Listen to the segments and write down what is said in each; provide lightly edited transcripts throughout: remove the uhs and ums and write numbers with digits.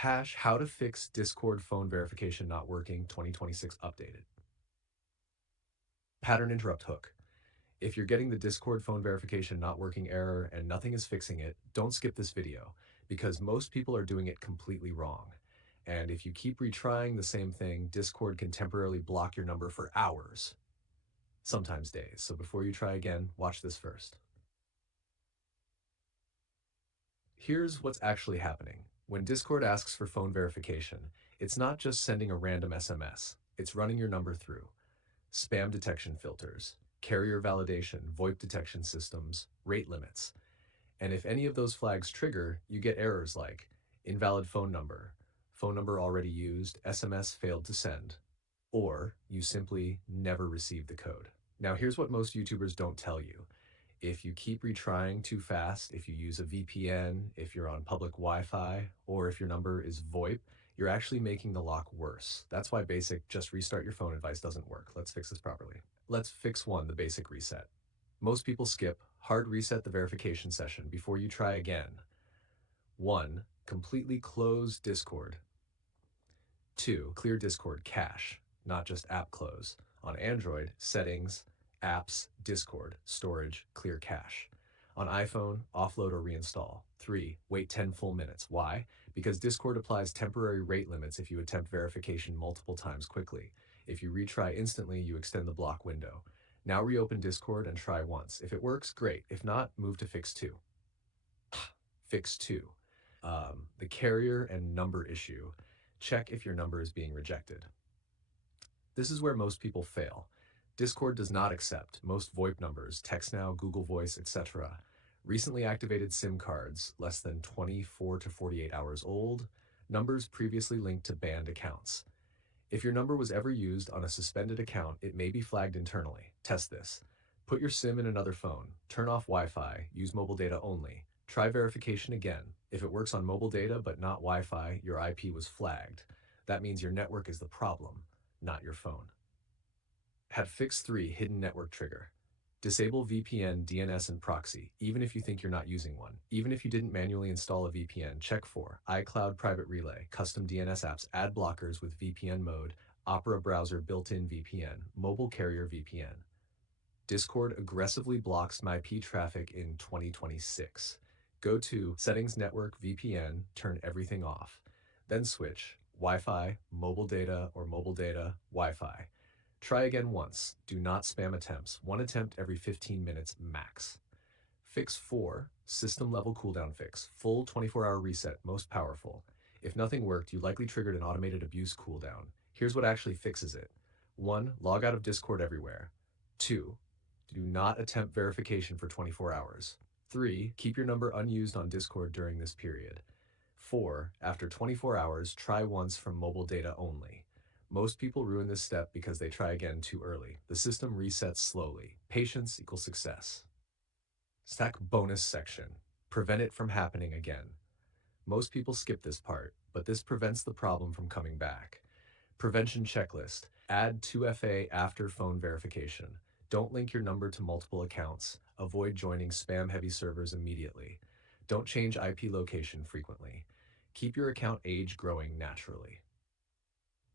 Hash how to fix Discord phone verification not working 2026 updated. Pattern interrupt hook. If you're getting the Discord phone verification not working error and nothing is fixing it, don't skip this video because most people are doing it completely wrong. And if you keep retrying the same thing, Discord can temporarily block your number for hours, sometimes days. So before you try again, watch this first. Here's what's actually happening. When Discord asks for phone verification, it's not just sending a random SMS, it's running your number through spam detection filters, carrier validation, VoIP detection systems, rate limits. And if any of those flags trigger, you get errors like invalid phone number already used, SMS failed to send, or you simply never received the code. Now, here's what most YouTubers don't tell you. If you keep retrying too fast, if you use a VPN, if you're on public Wi-Fi, or if your number is VoIP, you're actually making the lock worse. That's why basic just restart your phone advice doesn't work. Let's fix this properly. Let's fix one, the basic reset. Most people skip hard reset the verification session before you try again. 1. Completely close Discord. 2. Clear Discord cache, not just app close. On Android, settings, apps, Discord, storage, clear cache. On iPhone, offload or reinstall. 3. Wait 10 full minutes. Why? Because Discord applies temporary rate limits if you attempt verification multiple times quickly. If you retry instantly, you extend the block window. Now reopen Discord and try once. If it works, great. If not, move to fix 2. Fix 2. The carrier and number issue. Check if your number is being rejected. This is where most people fail. Discord does not accept most VoIP numbers, TextNow, Google Voice, etc. Recently activated SIM cards, less than 24 to 48 hours old, numbers previously linked to banned accounts. If your number was ever used on a suspended account, it may be flagged internally. Test this. Put your SIM in another phone, turn off Wi-Fi, use mobile data only. Try verification again. If it works on mobile data but not Wi-Fi, your IP was flagged. That means your network is the problem, not your phone. Had fix 3 hidden network trigger. Disable VPN, DNS, and proxy, even if you think you're not using one. Even if you didn't manually install a VPN, check for iCloud Private Relay, custom DNS apps, ad blockers with VPN mode, Opera browser built-in VPN, mobile carrier VPN. Discord aggressively blocks IP traffic in 2026. Go to Settings Network VPN, turn everything off. Then switch Wi-Fi, mobile data, or mobile data, Wi-Fi. Try again once. Do not spam attempts. One attempt every 15 minutes max. Fix 4, system level cooldown fix. Full 24-hour reset, most powerful. If nothing worked, you likely triggered an automated abuse cooldown. Here's what actually fixes it. 1. Log out of Discord everywhere. 2. Do not attempt verification for 24 hours. 3. Keep your number unused on Discord during this period. 4. After 24 hours, try once from mobile data only. Most people ruin this step because they try again too early. The system resets slowly. Patience equals success. Stack bonus section. Prevent it from happening again. Most people skip this part, but this prevents the problem from coming back. Prevention checklist. Add 2FA after phone verification. Don't link your number to multiple accounts. Avoid joining spam-heavy servers immediately. Don't change IP location frequently. Keep your account age growing naturally.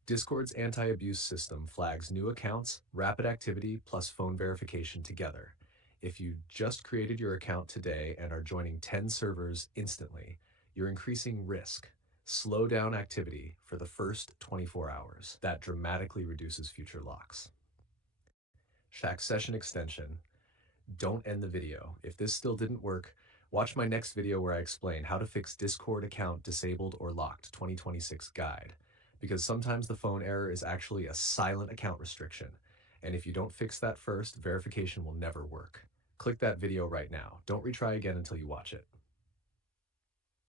Discord's anti-abuse system flags new accounts, rapid activity, plus phone verification together. If you just created your account today and are joining 10 servers instantly, you're increasing risk. Slow down activity for the first 24 hours. That dramatically reduces future locks. Shack session extension. Don't end the video. If this still didn't work, watch my next video where I explain how to fix Discord account disabled or locked 2026 guide. Because sometimes the phone error is actually a silent account restriction. And if you don't fix that first, verification will never work. Click that video right now. Don't retry again until you watch it.